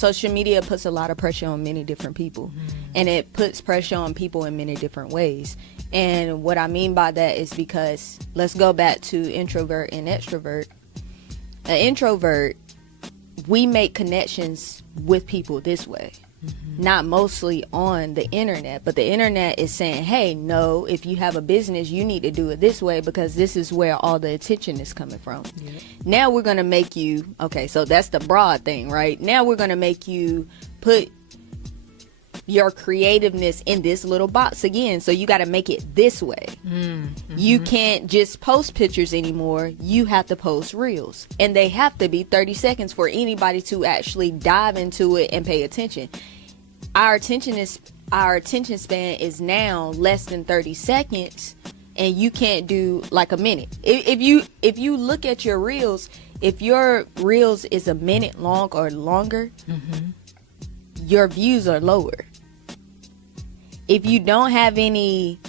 social media puts a lot of pressure on many different people, and it puts pressure on people in many different ways. And what I mean by that is because, let's go back to introvert and extrovert. An introvert, we make connections with people this way, not mostly on the internet, but the internet is saying, hey, no, if you have a business, you need to do it this way because this is where all the attention is coming from. Now we're going to make you, okay, so that's the broad thing, right? Now we're going to make you put your creativeness in this little box again, so you got to make it this way. You can't just post pictures anymore. You have to post reels, and they have to be 30 seconds for anybody to actually dive into it and pay attention. Our attention span is now less than 30 seconds, and you can't do like a minute. If you look at your reels, if your reels is a minute long or longer, your views are lower. If you don't have any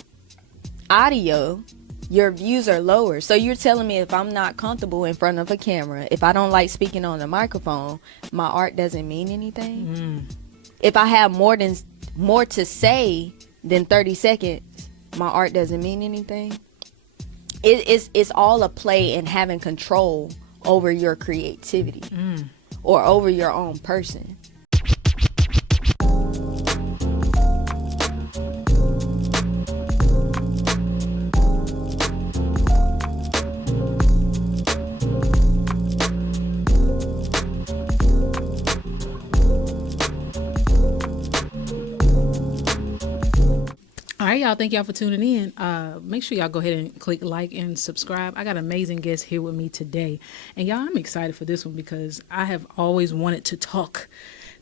audio, your views are lower. So you're telling me if I'm not comfortable in front of a camera, if I don't like speaking on the microphone, my art doesn't mean anything? If I have more to say than 30 seconds, my art doesn't mean anything? It's all a play in having control over your creativity or over your own person. All right, y'all. Thank y'all for tuning in. Make sure y'all go ahead and click like and subscribe. I got an amazing guest here with me today. And y'all, I'm excited for this one because I have always wanted to talk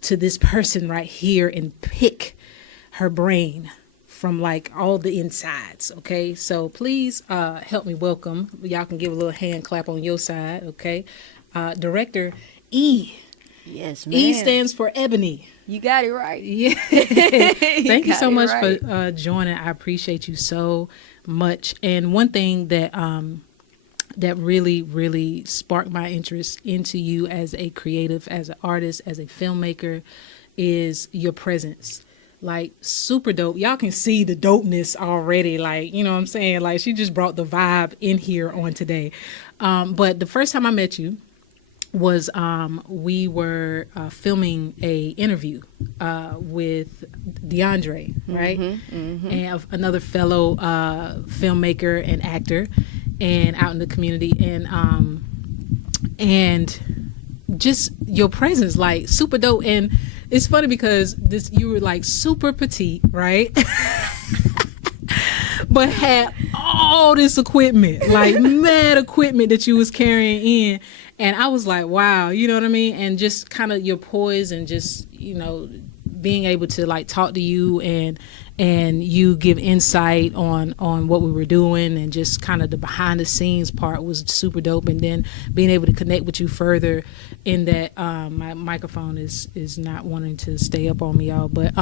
to this person right here and pick her brain from like all the insides. Okay, so please help me welcome. Y'all can give a little hand clap on your side. Okay, Director E. Yes, ma'am. E stands for Ebonee. You got it right. Yeah. Thank you so much right. for joining. I appreciate you so much. And one thing that that really, really sparked my interest into you as a creative, as an artist, as a filmmaker, is your presence. Like, super dope. Y'all can see the dopeness already. Like, you know what I'm saying? Like, she just brought the vibe in here on today. But the first time I met you was we were filming a interview with DeAndre, right? And another fellow filmmaker and actor, and out in the community, and just your presence, like, super dope. And it's funny because you were like super petite, right? But had all this equipment, like mad equipment that you was carrying in. And I was like, wow, you know what I mean? And just kind of your poise and just, you know, being able to like talk to you and you give insight on what we were doing, and just kind of the behind the scenes part was super dope. And then being able to connect with you further in that, my microphone is not wanting to stay up on me, y'all, but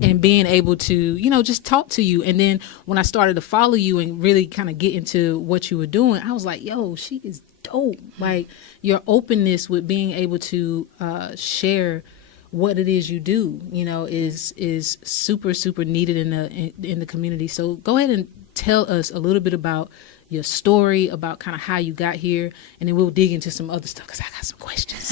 and being able to, you know, just talk to you. And then when I started to follow you and really kind of get into what you were doing, I was like, yo, she is dope. Like, your openness with being able to share what it is you do, you know, is super, super needed in the community. So go ahead and tell us a little bit about your story, about kind of how you got here, and then we'll dig into some other stuff because I got some questions.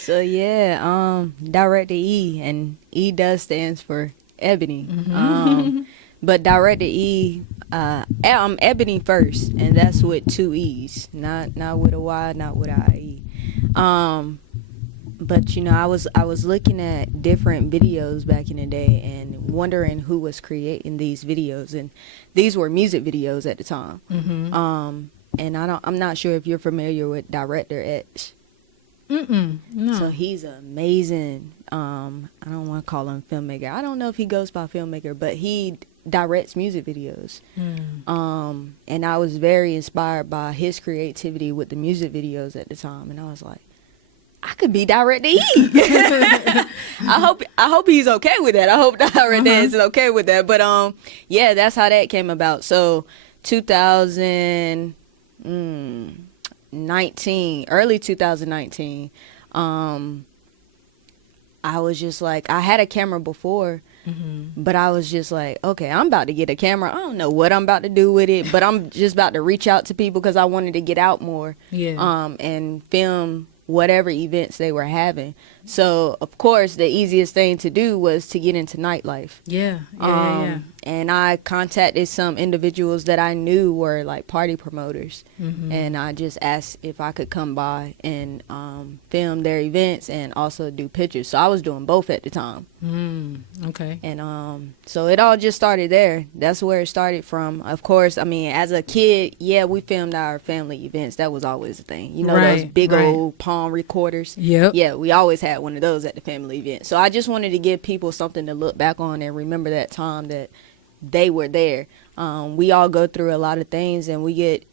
So yeah, Director E, and E does stands for Ebonee. But Director E, I'm Ebonee first, and that's with 2 E's, not with a Y, not with a I-E. But you know, I was looking at different videos back in the day and wondering who was creating these videos, and these were music videos at the time. And I'm not sure if you're familiar with Director X. No. So he's amazing. I don't want to call him filmmaker. I don't know if he goes by filmmaker, but he directs music videos. And I was very inspired by his creativity with the music videos at the time, and I was like, I could be Director E. I hope he's okay with that. I hope Director is okay with that. But yeah, that's how that came about. So 2019, early 2019, I was just like, I had a camera before, but I was just like, okay, I'm about to get a camera. I don't know what I'm about to do with it, but I'm just about to reach out to people because I wanted to get out more, and film whatever events they were having. So of course the easiest thing to do was to get into nightlife. And I contacted some individuals that I knew were like party promoters, and I just asked if I could come by and film their events and also do pictures. So I was doing both at the time. Okay. And so it all just started there. That's where it started from. Of course, I mean, as a kid, we filmed our family events. That was always a thing. You know, those big old palm recorders. Yeah, we always had one of those at the family event. So I just wanted to give people something to look back on and remember that time that they were there. We all go through a lot of things and we get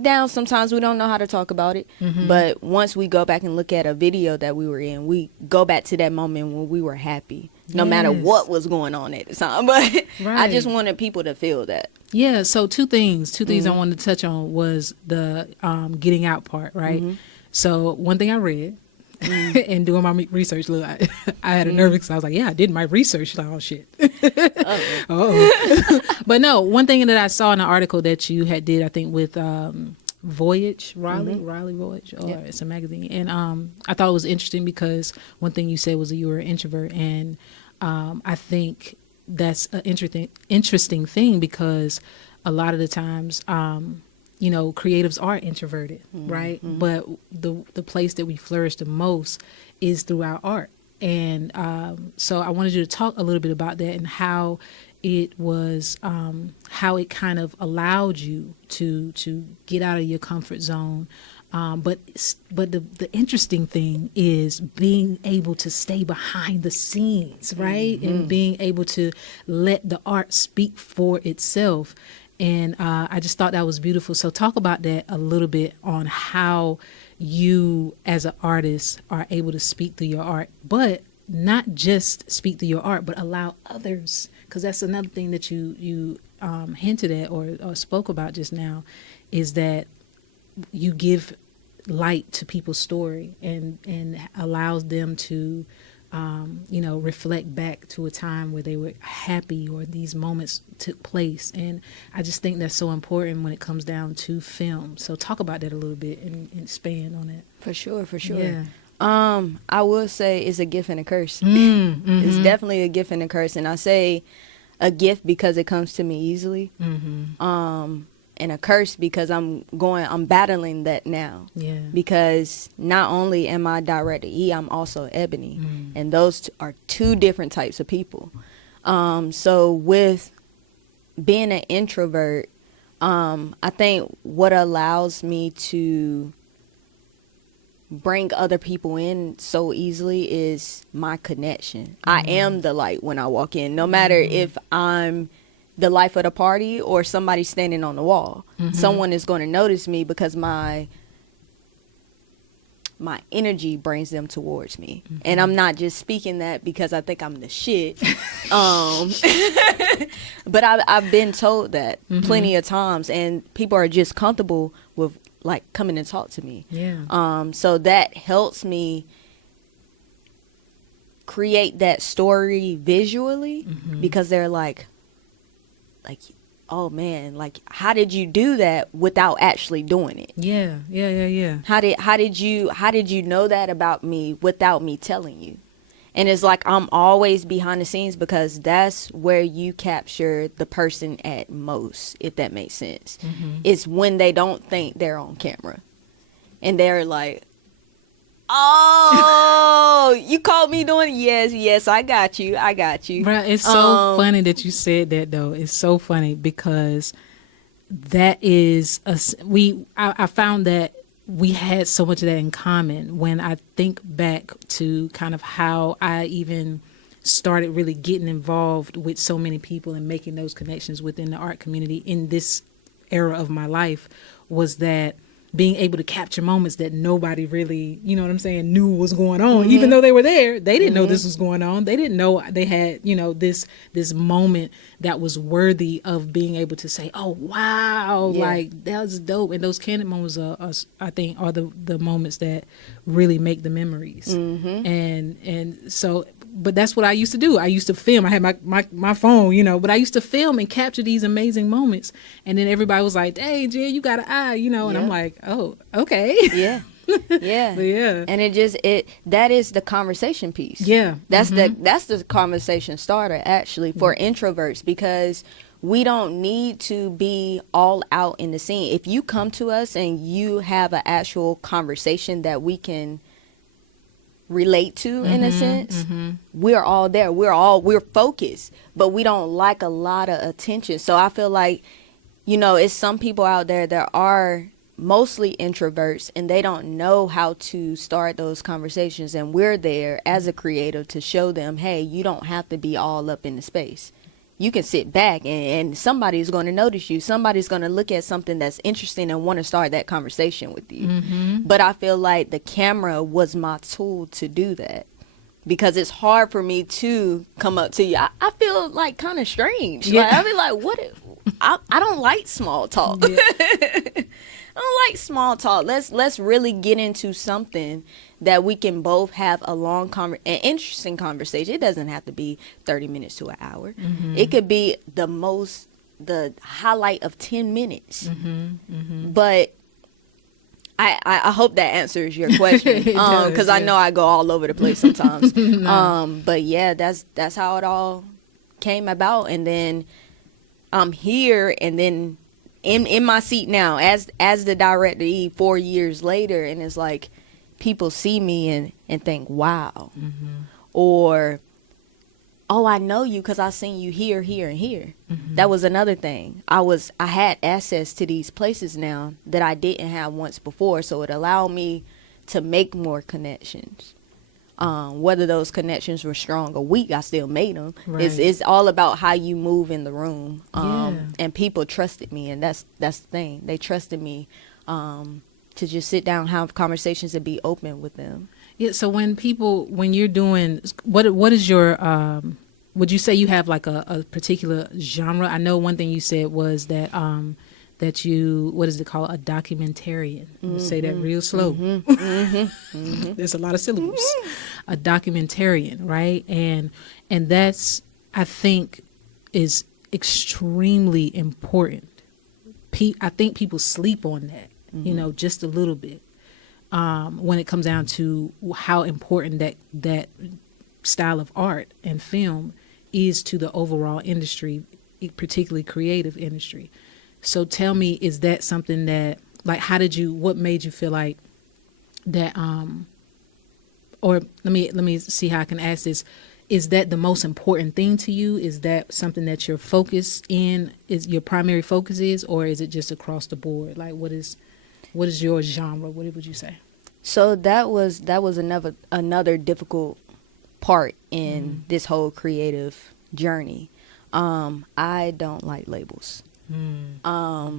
down. Sometimes we don't know how to talk about it. But once we go back and look at a video that we were in, we go back to that moment when we were happy, no matter what was going on at the time. But I just wanted people to feel that. Yeah. So two things I wanted to touch on was the getting out part, right? So one thing I read and doing my research, look, I had a nervous because I was like, I did my research. Like, oh shit. But no, one thing that I saw in an article that you had did, I think with Voyage, Raleigh Voyage, or it's a magazine, and I thought it was interesting because one thing you said was that you were an introvert, and I think that's an interesting thing because a lot of the times you know, creatives are introverted, right? But the place that we flourish the most is through our art. And so I wanted you to talk a little bit about that and how it was, how it kind of allowed you to get out of your comfort zone. But the interesting thing is being able to stay behind the scenes, right? And being able to let the art speak for itself. And I just thought that was beautiful. So talk about that a little bit on how you as an artist are able to speak through your art, but not just speak through your art, but allow others. Because that's another thing that you hinted at or spoke about just now, is that you give light to people's story and allows them to you know, reflect back to a time where they were happy or these moments took place. And I just think that's so important when it comes down to film. So talk about that a little bit and expand on it. For sure. Yeah. I will say it's a gift and a curse. It's definitely a gift and a curse. And I say a gift because it comes to me easily. And a curse because I'm battling that now. Yeah. Because not only am I Director E, I'm also Ebonee. And those are two different types of people. So with being an introvert, I think what allows me to bring other people in so easily is my connection. I am the light when I walk in, no matter if I'm the life of the party or somebody standing on the wall. Someone is going to notice me because my energy brings them towards me. And I'm not just speaking that because I think I'm the shit. But I've been told that plenty of times, and people are just comfortable with like coming and talk to me. So that helps me create that story visually because they're like, oh man, like how did you do that without actually doing it? How did you know that about me without me telling you? And it's like I'm always behind the scenes because that's where you capture the person at most, if that makes sense. It's when they don't think they're on camera and they're like, oh, you called me doing it? Yes, I got you. Bruh, it's so funny that you said that though. It's so funny because that is I found that we had so much of that in common when I think back to kind of how I even started really getting involved with so many people and making those connections within the art community in this era of my life, was that being able to capture moments that nobody really, you know what I'm saying, knew was going on. Even though they were there, they didn't know this was going on. They didn't know they had, you know, this moment that was worthy of being able to say, oh, wow, like that was dope. And those candid moments are I think, are the moments that really make the memories. And so, but that's what I used to do. I used to film. I had my phone, you know, but I used to film and capture these amazing moments. And then everybody was like, hey, Jen, you got an eye, you know, and I'm like, oh, okay. Yeah. Yeah. But yeah. And that is the conversation piece. Yeah. That's the conversation starter actually for introverts, because we don't need to be all out in the scene. If you come to us and you have an actual conversation that we can relate to in a sense, we're all there. We're focused, but we don't like a lot of attention. So I feel like, you know, it's some people out there that are mostly introverts and they don't know how to start those conversations, and we're there as a creative to show them, hey, you don't have to be all up in the space. You can sit back and somebody's going to notice you. Somebody's going to look at something that's interesting and want to start that conversation with you. But I feel like the camera was my tool to do that, because it's hard for me to come up to you. I feel like kind of strange. Like, I be like, what? I don't like small talk. I don't like small talk. Let's really get into something that we can both have a long an interesting conversation. It doesn't have to be 30 minutes to an hour. It could be the highlight of 10 minutes. But I hope that answers your question, because I know I go all over the place sometimes. But yeah, that's how it all came about, and then I'm here, and then in my seat now as the director 4 years later, and it's like people see me and think, wow, or oh, I know you because I seen you here, here, and here. That was another thing. I had access to these places now that I didn't have once before, so it allowed me to make more connections. Whether those connections were strong or weak, I still made them. Right. It's all about how you move in the room. And people trusted me, and that's the thing. They trusted me to just sit down, have conversations, and be open with them. Yeah. So when you're doing, what is your, would you say you have like a particular genre? I know one thing you said was that that you, what is it called? A documentarian. Say that real slow. There's a lot of syllables. A documentarian, right? And that's, I think, is extremely important. I think people sleep on that, you know, just a little bit, when it comes down to how important that style of art and film is to the overall industry, particularly creative industry. So tell me, is that something that, like, what made you feel like that, or let me see how I can ask this. Is that the most important thing to you? Is that something that your focus is your primary focus is, or is it just across the board? Like, what is your genre? What would you say? So that was another difficult part in this whole creative journey. I don't like labels. I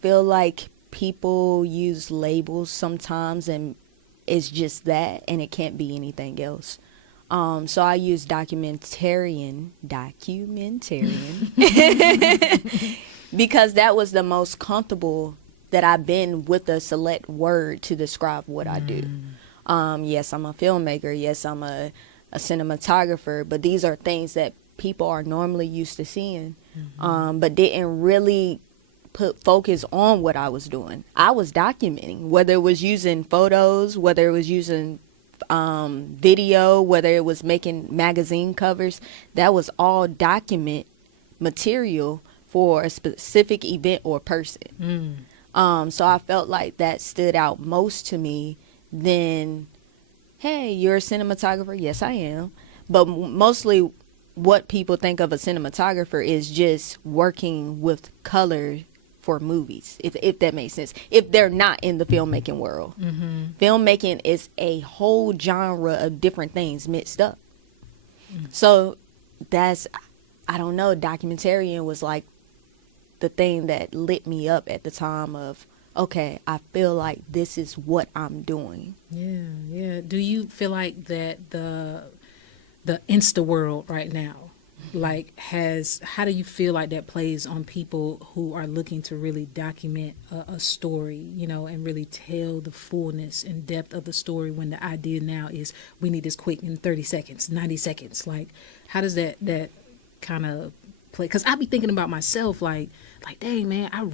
feel like people use labels sometimes, and it's just that, and it can't be anything else. So I use documentarian, because that was the most comfortable that I've been with a select word to describe what I do. Yes, I'm a filmmaker. Yes, I'm a cinematographer, but these are things that people are normally used to seeing, but didn't really put focus on what I was doing. I was documenting, whether it was using photos, whether it was using video, whether it was making magazine covers. That was all document material for a specific event or person. So I felt like that stood out most to me. Then, hey, you're a cinematographer? Yes, I am. But mostly what people think of a cinematographer is just working with color for movies, if that makes sense, if they're not in the filmmaking world. Filmmaking is a whole genre of different things mixed up. So that's, I don't know, documentarian was like the thing that lit me up at the time of, okay, I feel like this is what I'm doing. Yeah. Do you feel like that the Insta world right now, like, how do you feel like that plays on people who are looking to really document a story, and really tell the fullness and depth of the story, when the idea now is we need this quick in 30 seconds, 90 seconds? Like, how does that kind of play? Because I be thinking about myself, like, dang, man, I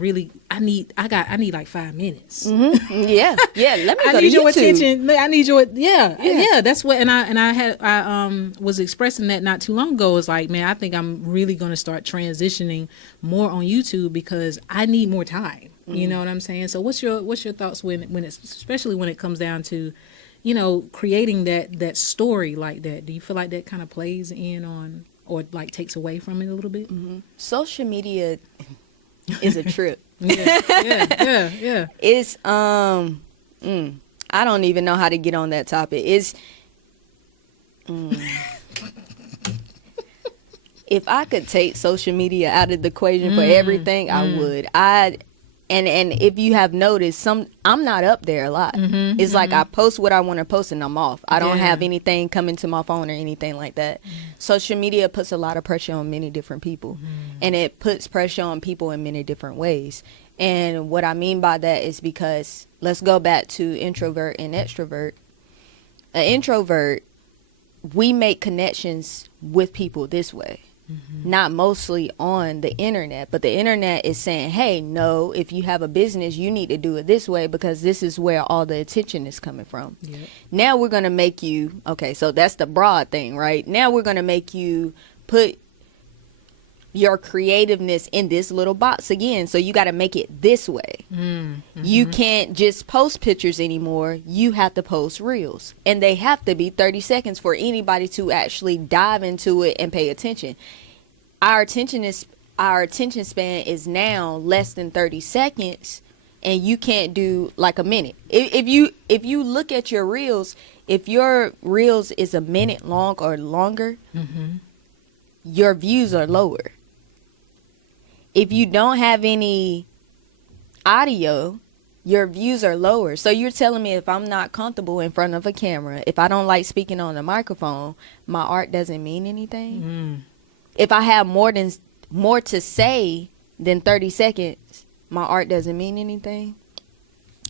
need like 5 minutes. Mm-hmm. Yeah. Let me go I need to your YouTube. attention. I need your yeah. That's what, and I was expressing that not too long ago. It's like, man, I think I'm really going to start transitioning more on YouTube because I need more time. You know what I'm saying? So what's your thoughts when it's, especially when it comes down to, creating that story like that? Do you feel like that kind of plays in on, or like takes away from it a little bit? Mm-hmm. Social media is a trip. Yeah. It's I don't even know how to get on that topic. It's if I could take social media out of the equation for everything, I would. And if you have noticed, I'm not up there a lot. It's like I post what I want to post and I'm off. I don't have anything coming to my phone or anything like that. Social media puts a lot of pressure on many different people, and it puts pressure on people in many different ways. And what I mean by that is because, let's go back to introvert and extrovert. An introvert, we make connections with people this way. Not mostly on the internet, but the internet is saying, hey, no, if you have a business, you need to do it this way because this is where all the attention is coming from. Now we're going to make you, okay, so that's the broad thing, right? Now we're going to make you put your creativeness in this little box again. So you got to make it this way. You can't just post pictures anymore. You have to post reels, and they have to be 30 seconds for anybody to actually dive into it and pay attention. Our attention span is now less than 30 seconds, and you can't do like a minute. If you look at your reels, if your reels is a minute long or longer, your views are lower. If you don't have any audio, your views are lower. So you're telling me if I'm not comfortable in front of a camera, if I don't like speaking on the microphone, my art doesn't mean anything? If I have more to say than 30 seconds, my art doesn't mean anything?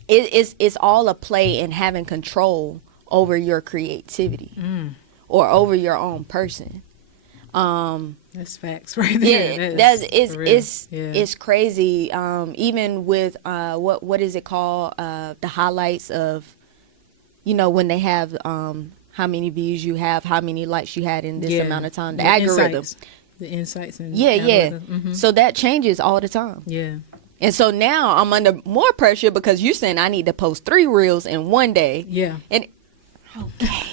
It's all a play in having control over your creativity or over your own person. That's facts right there. It's crazy. Even with what is it called? The highlights of, when they have how many views you have, how many likes you had in this amount of time. The algorithm. The insights and So that changes all the time. And so now I'm under more pressure because you're saying I need to post 3 reels in one day. And okay.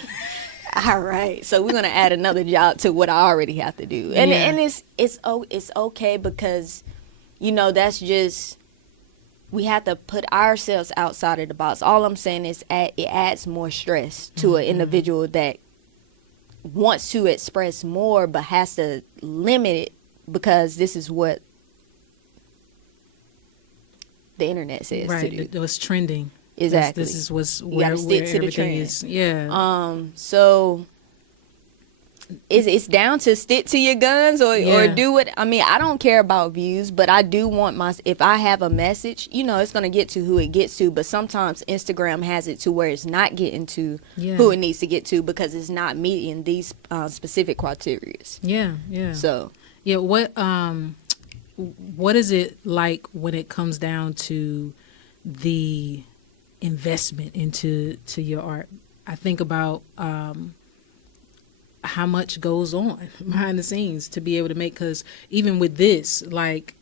All right, so we're gonna add another job to what I already have to do, and it's okay because, that's just, we have to put ourselves outside of the box. All I'm saying is it adds more stress to an individual that wants to express more but has to limit it because this is what the internet says to do. It was trending. Exactly. This is what's you gotta stick to the trend. Is. So it's down to stick to your guns or do what. I mean, I don't care about views, but I do want if I have a message, it's gonna get to who it gets to. But sometimes Instagram has it to where it's not getting to who it needs to get to because it's not meeting these specific criteria. So what is it like when it comes down to the investment into your art? I think about how much goes on behind the scenes to be able to make, because even with this, like,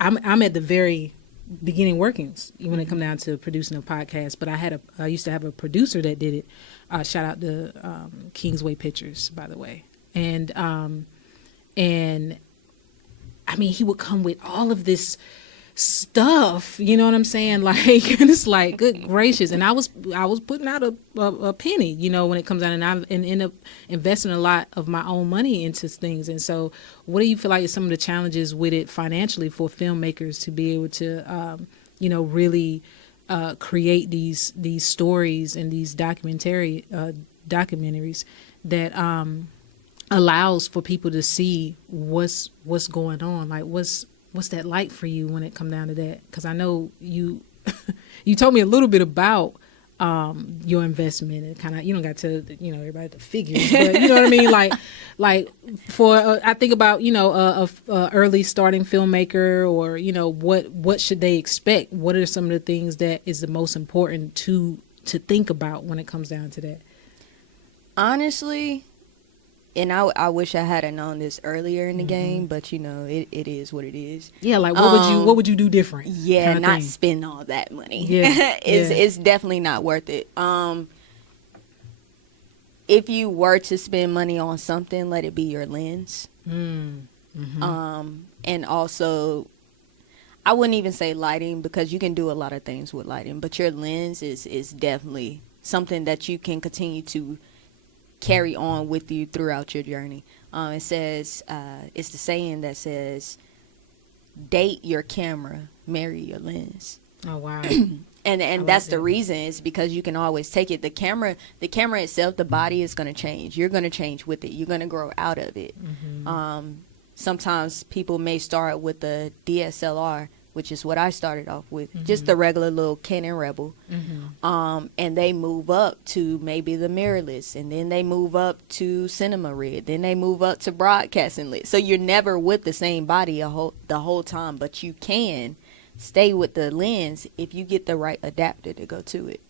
I'm at the very beginning workings when it come down to producing a podcast, but I used to have a producer that did it. Shout out to Kingsway Pictures, by the way. And I mean, he would come with all of this stuff, you know what I'm saying? Like, and it's like, good gracious. And I was putting out a penny, when it comes out, and I end up investing a lot of my own money into things. And so what do you feel like is some of the challenges with it financially for filmmakers to be able to, really create these stories and these documentaries that allows for people to see what's going on. Like what's that like for you when it come down to that? Because I know you you told me a little bit about your investment, and kind of, you don't got to, everybody the figures, but you know what I mean? Like for, I think about, a early starting filmmaker, or, what should they expect? What are some of the things that is the most important to think about when it comes down to that? Honestly, and I wish I had known this earlier in the game, but it is what it is. Yeah, like what would you do different? Yeah, kind of not thing. spend all that money. Yeah, it's definitely not worth it. If you were to spend money on something, let it be your lens. And also, I wouldn't even say lighting, because you can do a lot of things with lighting, but your lens is definitely something that you can continue to carry on with you throughout your journey. It says, it's the saying that says, date your camera, marry your lens. Oh, wow. And that's the reason, is because you can always take it. The camera itself, the body is going to change. You're going to change with it. You're going to grow out of it. Sometimes people may start with the DSLR, which is what I started off with, just the regular little Canon Rebel. And they move up to maybe the mirrorless, and then they move up to cinema red, then they move up to broadcasting lit. So you're never with the same body the whole time, but you can stay with the lens if you get the right adapter to go to it.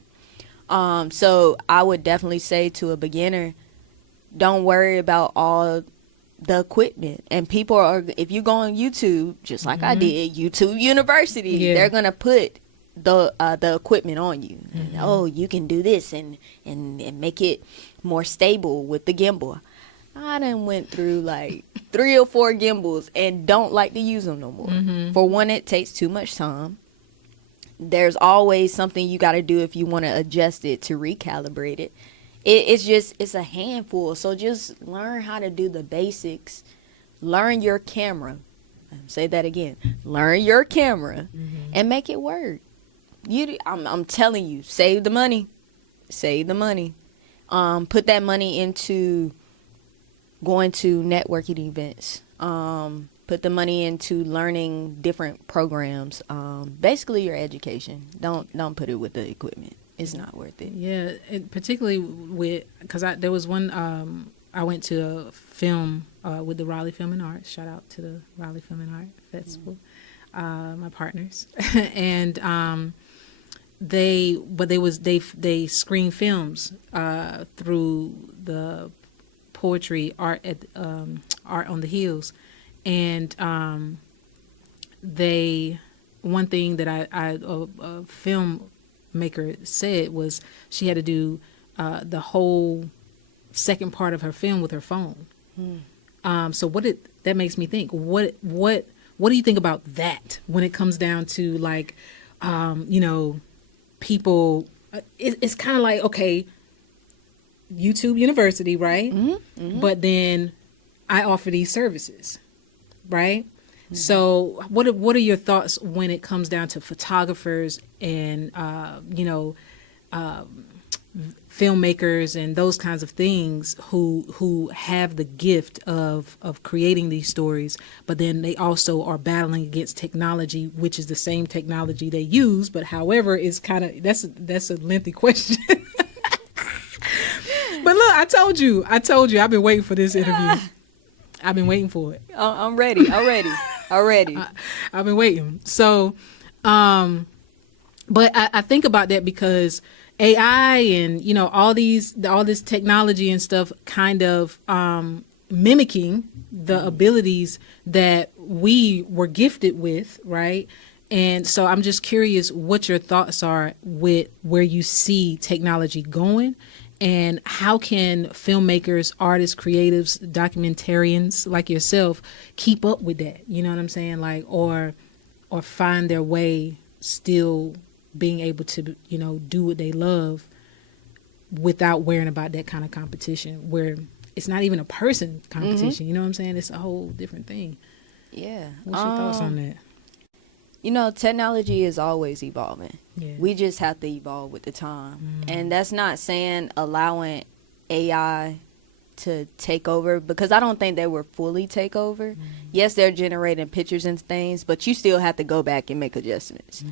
So I would definitely say to a beginner, don't worry about all the equipment. And people are, if you go on YouTube, just like I did, YouTube University, they're gonna put the equipment on you. And, you can do this and make it more stable with the gimbal. I done went through like 3 or 4 gimbals and don't like to use them no more. For one, it takes too much time. There's always something you got to do if you want to adjust it, to recalibrate it. It's a handful. So just learn how to do the basics. Learn your camera. Say that again. Learn your camera and make it work. I'm telling you, save the money. Save the money. Put that money into going to networking events. Put the money into learning different programs. Basically your education. Don't put it with the equipment. It's not worth it. Yeah, particularly because there was one, I went to a film with the Raleigh Film and Art. Shout out to the Raleigh Film and Art Festival, my partners. And they screen films through the poetry art at Art on the Hills. And one thing that a filmmaker said was she had to do the whole second part of her film with her phone. So that makes me think, what do you think about that when it comes down to, like, people, it's kind of like, okay, YouTube University, right? But then I offer these services, right? So what are your thoughts when it comes down to photographers and filmmakers and those kinds of things who have the gift of creating these stories, but then they also are battling against technology, which is the same technology they use, but however is kind of, that's a lengthy question. But look, I told you I've been waiting for this interview. I've been waiting for it. I'm ready already. I've been waiting. So, but I think about that because AI and, all this technology and stuff kind of mimicking the abilities that we were gifted with, right? And so I'm just curious what your thoughts are with where you see technology going, and how can filmmakers, artists, creatives, documentarians like yourself keep up with that? You know what I'm saying? Like, or find their way still being able to, do what they love without worrying about that kind of competition where it's not even a person competition. You know what I'm saying? It's a whole different thing. Yeah. What's your thoughts on that? Technology is always evolving. Yeah. We just have to evolve with the time. And that's not saying allowing AI to take over, because I don't think they will fully take over. Yes, they're generating pictures and things, but you still have to go back and make adjustments.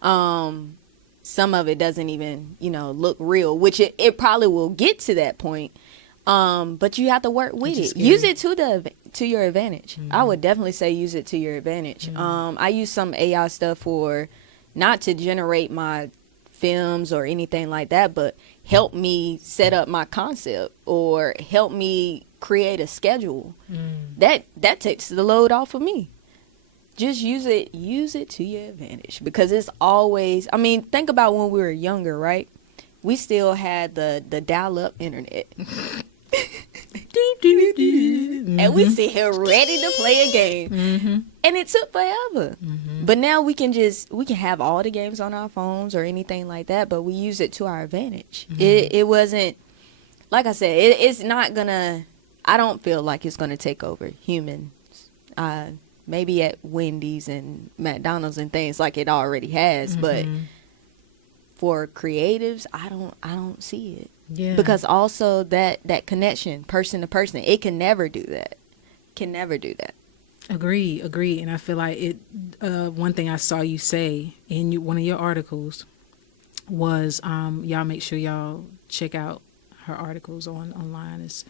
Some of it doesn't even, look real, which it probably will get to that point. But you have to work with it. Use it to your advantage. I would definitely say use it to your advantage. I use some AI stuff for not to generate my films or anything like that, but help me set up my concept or help me create a schedule. That takes the load off of me. Just use it to your advantage, because it's always, think about when we were younger, right? We still had the dial-up internet. And we sit here ready to play a game. And it took forever. But now we can have all the games on our phones or anything like that, but we use it to our advantage. It wasn't, like I said, it's not gonna, I don't feel like it's gonna take over humans. Maybe at Wendy's and McDonald's and things like it already has, but for creatives, I don't see it. Yeah. Because also that connection, person to person, it can never do that. Agree. And I feel like it. One thing I saw you say in one of your articles was, y'all make sure y'all check out her articles online. It's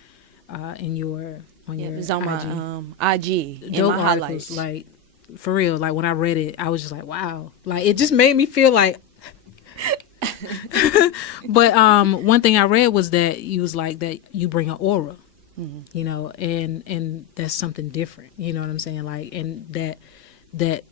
on your it's on my IG in Dope my highlights. Like, for real, like when I read it, I was just like, wow. Like, it just made me feel like. But one thing I read was that you was like that you bring an aura, and that's something different. You know what I'm saying? Like, and that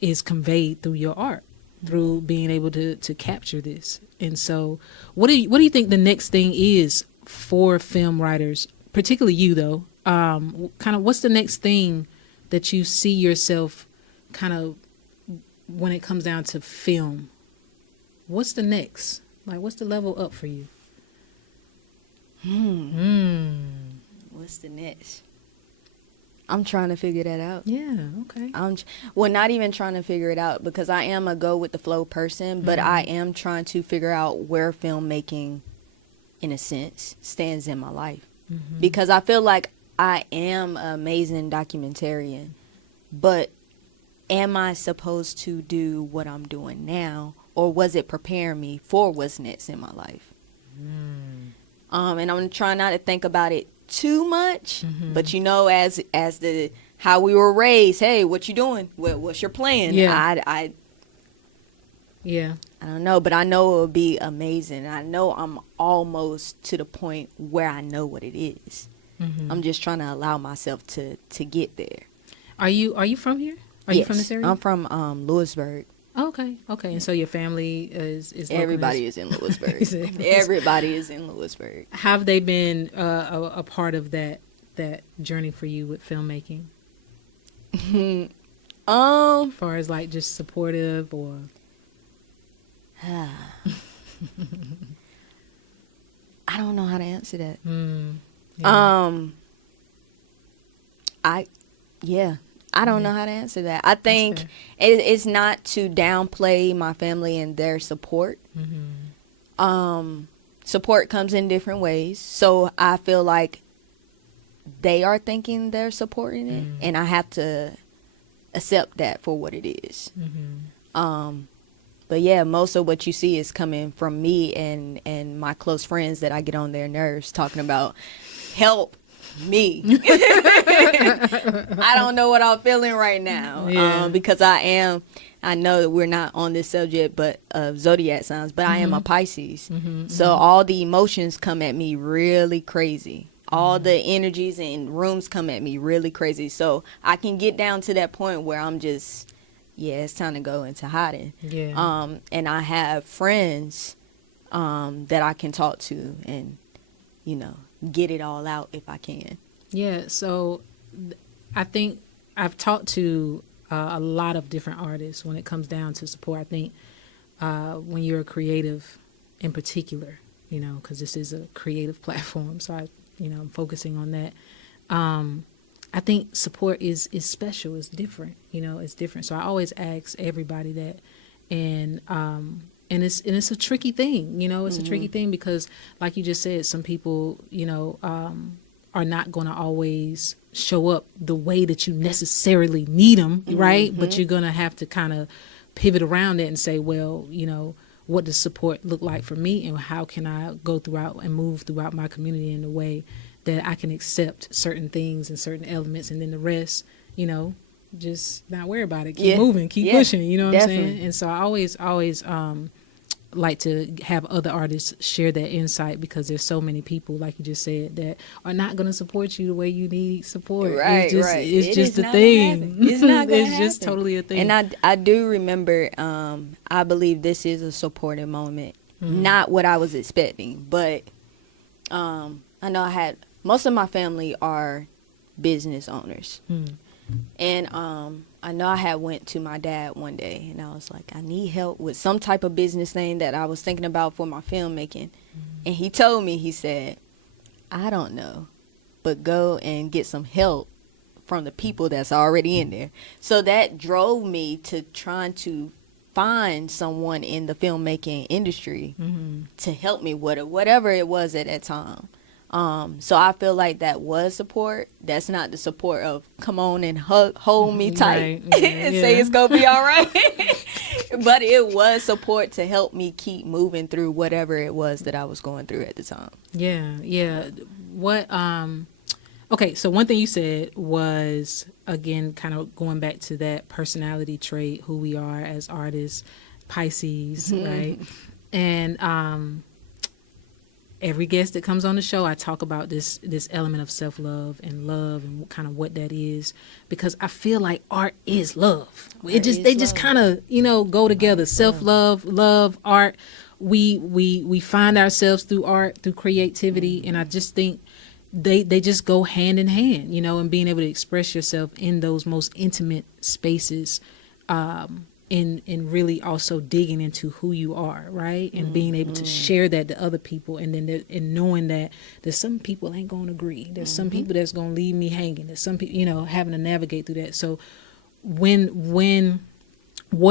is conveyed through your art, through being able to capture this. And so, what do you think the next thing is for film writers, particularly you though? Kind of what's the next thing that you see yourself kind of when it comes down to film? What's the next? Like, what's the level up for you? What's the next? I'm trying to figure that out. Yeah, okay. Not even trying to figure it out, because I am a go with the flow person, but I am trying to figure out where filmmaking, in a sense, stands in my life. Because I feel like I am an amazing documentarian, but am I supposed to do what I'm doing now? Or was it preparing me for what's next in my life? And I'm trying not to think about it too much, but as how we were raised, hey, what you doing? What's your plan? Yeah. I don't know, but I know it will be amazing. I know I'm almost to the point where I know what it is. I'm just trying to allow myself to get there. Are you from here? Are you from this area? I'm from Lewisburg. Oh, okay. And so your family is everybody is in Lewisburg. Everybody is in Lewisburg. Have they been a part of that journey for you with filmmaking? As far as like just supportive or I don't know how to answer that. I don't know how to answer that. I think it's not to downplay my family and their support. Support comes in different ways. So I feel like they are thinking they're supporting it, and I have to accept that for what it is. But yeah, most of what you see is coming from me and my close friends that I get on their nerves talking about help me. I don't know what I'm feeling right now, because I know that we're not on this subject but of zodiac signs, but I am a Pisces. So all the emotions come at me really crazy. All the energies and rooms come at me really crazy. So I can get down to that point where I'm just, it's time to go into hiding. And I have friends that I can talk to and, get it all out if I can. Yeah, so I think I've talked to a lot of different artists when it comes down to support. I think when you're a creative in particular, because this is a creative platform, so I'm focusing on that. I think support is special. It's different, it's different. So I always ask everybody that, and it's a tricky thing, it's a tricky thing because, like you just said, some people, are not going to always show up the way that you necessarily need them, right? But you're going to have to kind of pivot around it and say, well, what does support look like for me, and how can I go throughout and move throughout my community in a way that I can accept certain things and certain elements, and then the rest, just not worry about it. Keep moving, keep pushing, you know what I'm saying? And so I always like to have other artists share that insight, because there's so many people, like you just said, that are not going to support you the way you need support. Right, it's just a thing. It's not gonna it's just totally a thing. And I do remember, I believe this is a supportive moment. Not what I was expecting, but I know most of my family are business owners. And I know I had went to my dad one day and I was like, I need help with some type of business thing that I was thinking about for my filmmaking. And he told me, he said, I don't know, but go and get some help from the people that's already in there. So that drove me to trying to find someone in the filmmaking industry to help me with it, whatever it was at that time. So I feel like that was support. That's not the support of come on and hold me tight and say it's gonna be all right. But it was support to help me keep moving through whatever it was that I was going through at the time. Yeah. What okay, so one thing you said was, again, kind of going back to that personality trait, who we are as artists, Pisces, right? And every guest that comes on the show, I talk about this element of self-love and love and kind of what that is, because I feel like art is love. They just kind of, go together. Self-love, love, art. We find ourselves through art, through creativity, and I just think they just go hand in hand, and being able to express yourself in those most intimate spaces, in really also digging into who you are, right? And being able to share that to other people, and then and knowing that there's some people ain't gonna agree. There's some people that's gonna leave me hanging. There's some people, having to navigate through that. So what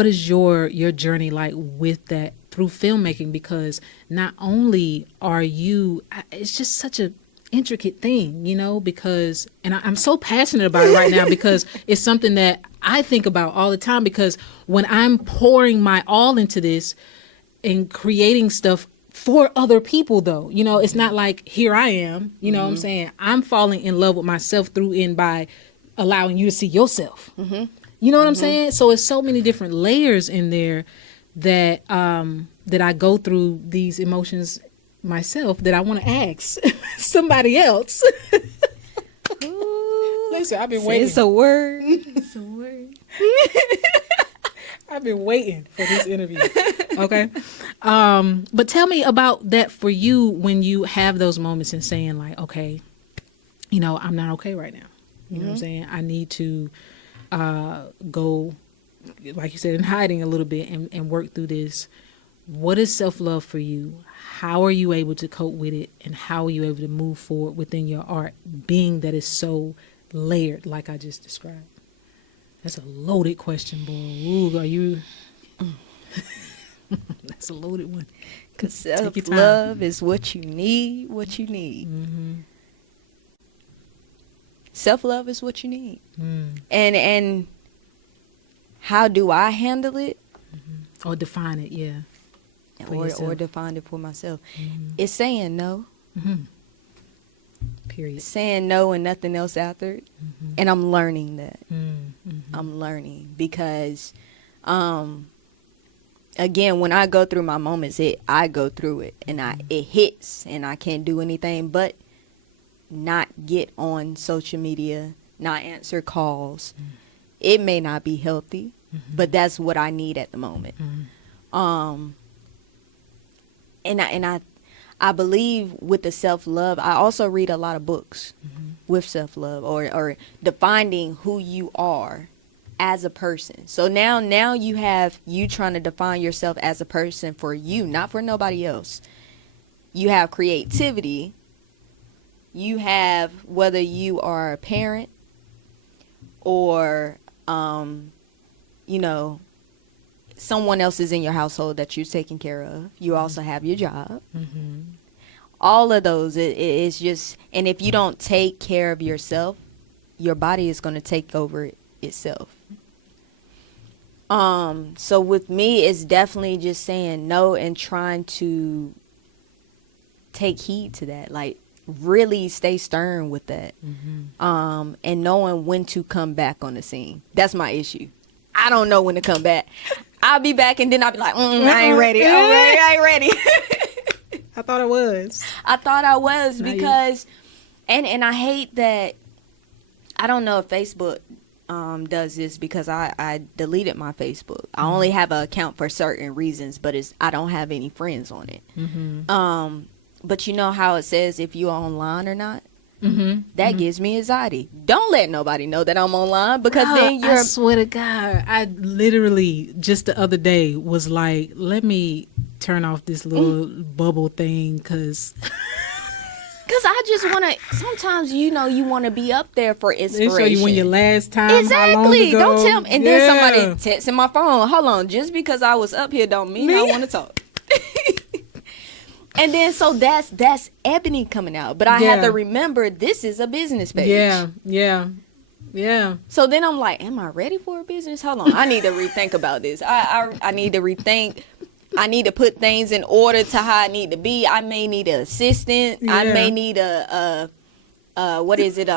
is your journey like with that through filmmaking? Because not only are you, it's just such a intricate thing, because, and I'm so passionate about it right now because it's something that I think about all the time, because when I'm pouring my all into this and creating stuff for other people, though, it's not like here I am, what I'm saying? I'm falling in love with myself through and by allowing you to see yourself. You know what I'm saying? So it's so many different layers in there that that I go through these emotions myself that I want to ask somebody else. Listen, I've been waiting. It's a word. It's a word. I've been waiting for this interview. Okay. But tell me about that for you when you have those moments and saying like, okay, I'm not okay right now. You know what I'm saying? I need to go, like you said, in hiding a little bit and work through this. What is self-love for you? How are you able to cope with it? And how are you able to move forward within your art, being that it's so layered like I just described? That's a loaded question, boy. Ooh, are you... That's a loaded one. Because self-love is what you need, Self-love is what you need. And how do I handle it? Or define it, yeah. Or define it for myself. It's saying no. Period. Saying no and nothing else after it. And I'm learning that. I'm learning because, again, when I go through my moments, I go through it and it hits and I can't do anything but not get on social media, not answer calls. It may not be healthy, but that's what I need at the moment. And I believe with the self-love, I also read a lot of books with self-love or defining who you are as a person. So now you have you trying to define yourself as a person for you, not for nobody else. You have creativity. You have whether you are a parent, or you know, someone else is in your household that you're taking care of. You also have your job. All of those, it's just, and if you don't take care of yourself, your body is going to take over itself. So with me, it's definitely just saying no and trying to take heed to that. Like, really stay stern with that. And knowing when to come back on the scene. That's my issue. I don't know when to come back. I'll be back and then I'll be like, I ain't ready. I ain't ready. I thought I was because, and I hate that. I don't know if Facebook does this, because I deleted my Facebook. I only have an account for certain reasons, but I don't have any friends on it. But you know how it says if you're online or not? That gives me anxiety. Don't let nobody know that I'm online, because then you're... I swear to God, I literally just the other day was like, let me turn off this little bubble thing, because I just want to... Sometimes, you know, you want to be up there for inspiration. They show you when your last time, exactly. How long ago. Don't tell me. And then somebody texting my phone. Hold on. Just because I was up here don't mean I want to talk. And then, so that's Ebonee coming out. But I have to remember, this is a business page. Yeah. So then I'm like, am I ready for a business? Hold on. I need to rethink about this. I need to rethink. I need to put things in order to how I need to be. I may need an assistant. Yeah. I may need what is it?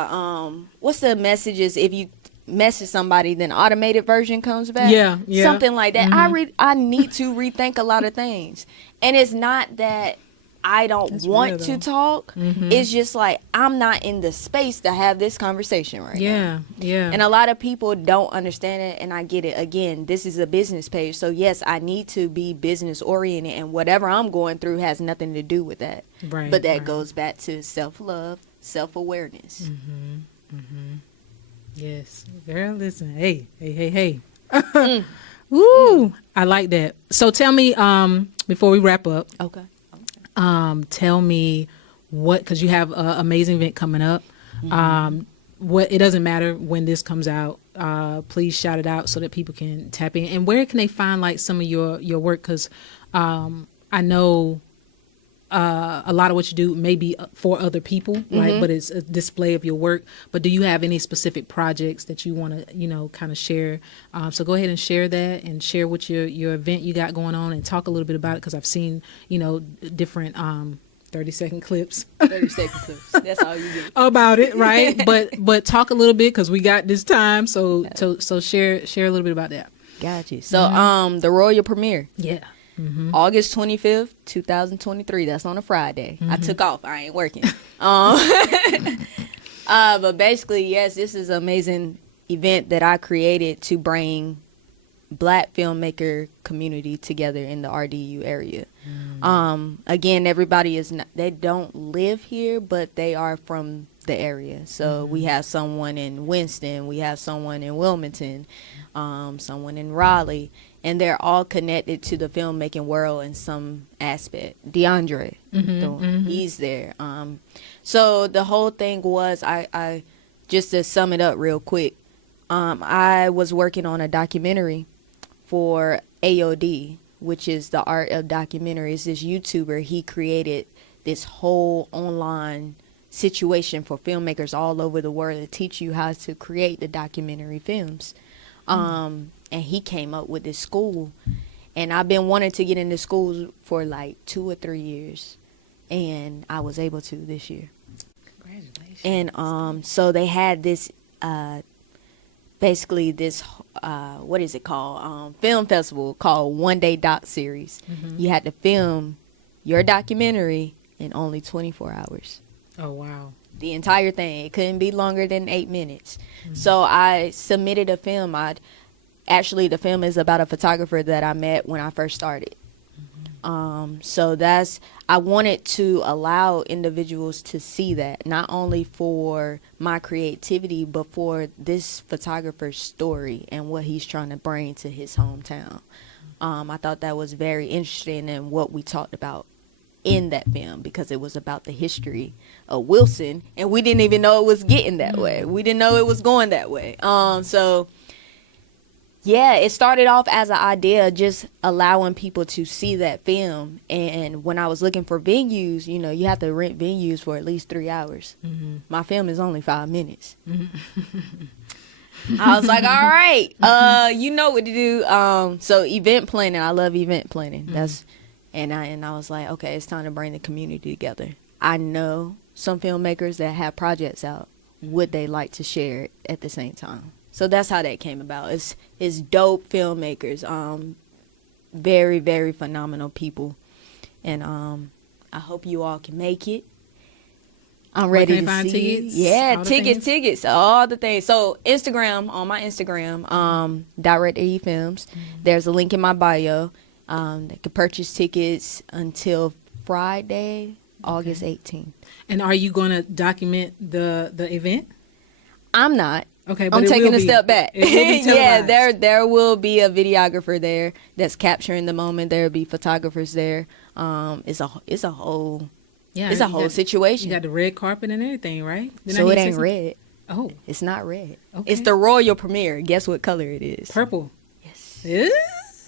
What's the messages if you message somebody, then automated version comes back? Yeah. Something like that. I need to rethink a lot of things. And it's not that I don't want to talk. It's just like, I'm not in the space to have this conversation right now. Yeah. And a lot of people don't understand it, and I get it. Again, this is a business page. So yes, I need to be business oriented, and whatever I'm going through has nothing to do with that. Right. But that goes back to self-love, self-awareness. Yes. Girl, listen. Hey. Woo. I like that. So tell me, before we wrap up. Okay. Tell me what, because you have an amazing event coming up. What, it doesn't matter when this comes out. Please shout it out so that people can tap in. And where can they find like some of your work? Because I know a lot of what you do may be for other people, right? But it's a display of your work. But do you have any specific projects that you want to, kind of share? So go ahead and share that, and share what your event you got going on, and talk a little bit about it, because I've seen, different 30-second clips. 30-second clips. That's all you get. About it, right? But talk a little bit, because we got this time. So share a little bit about that. Got you. So the royal premiere. Yeah. August 25th, 2023. That's on a Friday. I took off. I ain't working. But basically, yes, this is an amazing event that I created to bring Black filmmaker community together in the RDU area. Again, everybody they don't live here, but they are from the area. So we have someone in Winston, we have someone in Wilmington, someone in Raleigh, and they're all connected to the filmmaking world in some aspect. DeAndre, he's there. So the whole thing was, I just to sum it up real quick, I was working on a documentary for AOD, which is the art of documentary. It's this YouTuber. He created this whole online situation for filmmakers all over the world to teach you how to create the documentary films. And he came up with this school, and I've been wanting to get into schools for like 2 or 3 years, and I was able to this year. Congratulations. And so they had this basically this what is it called, film festival called One Day Doc Series. You had to film your documentary in only 24 hours. Oh wow. The entire thing. It couldn't be longer than 8 minutes. So I submitted a film. Actually, the film is about a photographer that I met when I first started. So I wanted to allow individuals to see that, not only for my creativity, but for this photographer's story and what he's trying to bring to his hometown. I thought that was very interesting in what we talked about in that film because it was about the history of Wilson, and we didn't even know it was getting that way. We didn't know it was going that way. So yeah, it started off as an idea, just allowing people to see that film. And when I was looking for venues, you know, you have to rent venues for at least 3 hours. My film is only 5 minutes. I was like, all right, you know what to do. So event planning, I love event planning. And I was like, okay, it's time to bring the community together. I know some filmmakers that have projects out. Would they like to share it at the same time? So that's how that came about. It's dope filmmakers, very, very phenomenal people, and I hope you all can make it. I'm ready to see tickets. Yeah, tickets, all the things. So on my Instagram, Direct E Films. There's a link in my bio. They can purchase tickets until Friday, August 18th. And are you going to document the event? I'm not. Okay, but I'm taking a step back. Yeah, there will be a videographer there that's capturing the moment. There will be photographers there. It's a whole situation. You got the red carpet and everything, right? So it ain't red. Oh, it's not red. Okay. It's the royal premiere. Guess what color it is? Purple. Yes. Yeah.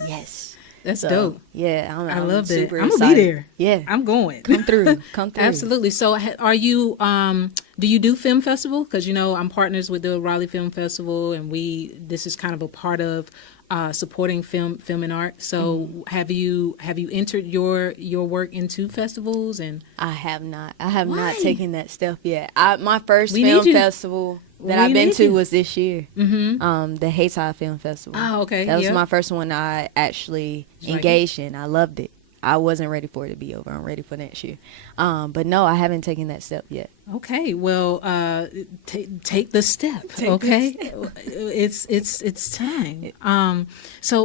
Yes. That's dope. Yeah, I love that. Super I'm excited. gonna be there. Yeah, I'm going. Come through. Absolutely. So, are you? Do you do film festival? Because you know I'm partners with the Raleigh Film Festival, and this is kind of a part of supporting film and art. So, have you entered your work into festivals? And I have not. I have not taken that step yet. My first We film need you. festival that I've been to was this year. The Hayti Film Festival. Oh, okay. That was Yep. my first one I actually engaged in. I loved it. I wasn't ready for it to be over. I'm ready for next year. But no, I haven't taken that step yet. Okay, well, take the step. It's time. So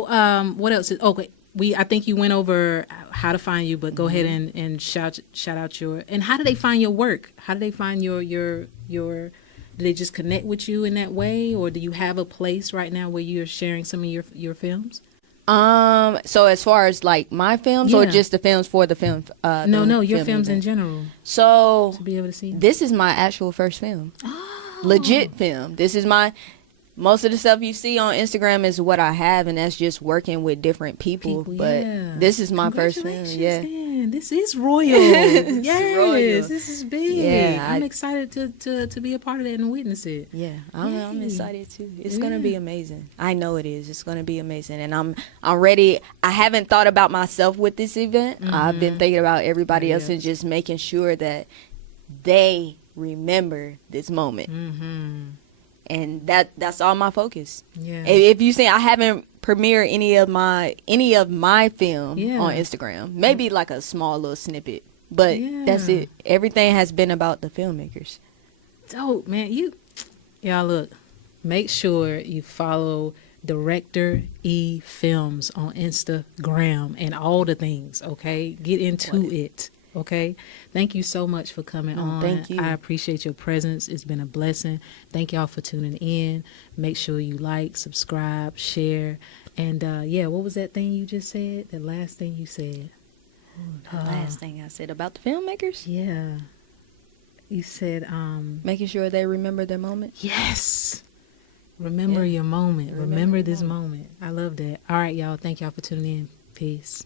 what else? I think you went over how to find you, but go ahead and shout out your. And how do they find your work? How do they find your? Do they just connect with you in that way, or do you have a place right now where you're sharing some of your films? So as far as like my films or just the films for the film? No, your films in general. So To be able to see. this is my actual first film. Legit film. This is most of the stuff you see on Instagram is what I have, and that's just working with different people. But this is my first film. Yeah. Man, this is royal. Yes, royal. This is big. Yeah, I'm excited to be a part of that and witness it. Yeah, I'm excited too. It's gonna be amazing. I know it is. It's gonna be amazing, and I'm ready. I haven't thought about myself with this event. I've been thinking about everybody else and just making sure that they remember this moment. And that's all my focus. Yeah. If you see, I haven't premiered any of my film on Instagram. Maybe like a small little snippet, but that's it. Everything has been about the filmmakers. Dope, man. Y'all look. Make sure you follow Director E Films on Instagram and all the things. Okay, get into it. Okay, thank you so much for coming on. Thank you. I appreciate your presence. It's been a blessing. Thank y'all for tuning in. Make sure you like, subscribe, share, and what was that thing you just said? The last thing you said. The last thing I said about the filmmakers? Yeah, you said making sure they remember their moment. Yes. Remember your moment. Remember this moment. I love that. All right, y'all. Thank y'all for tuning in. Peace.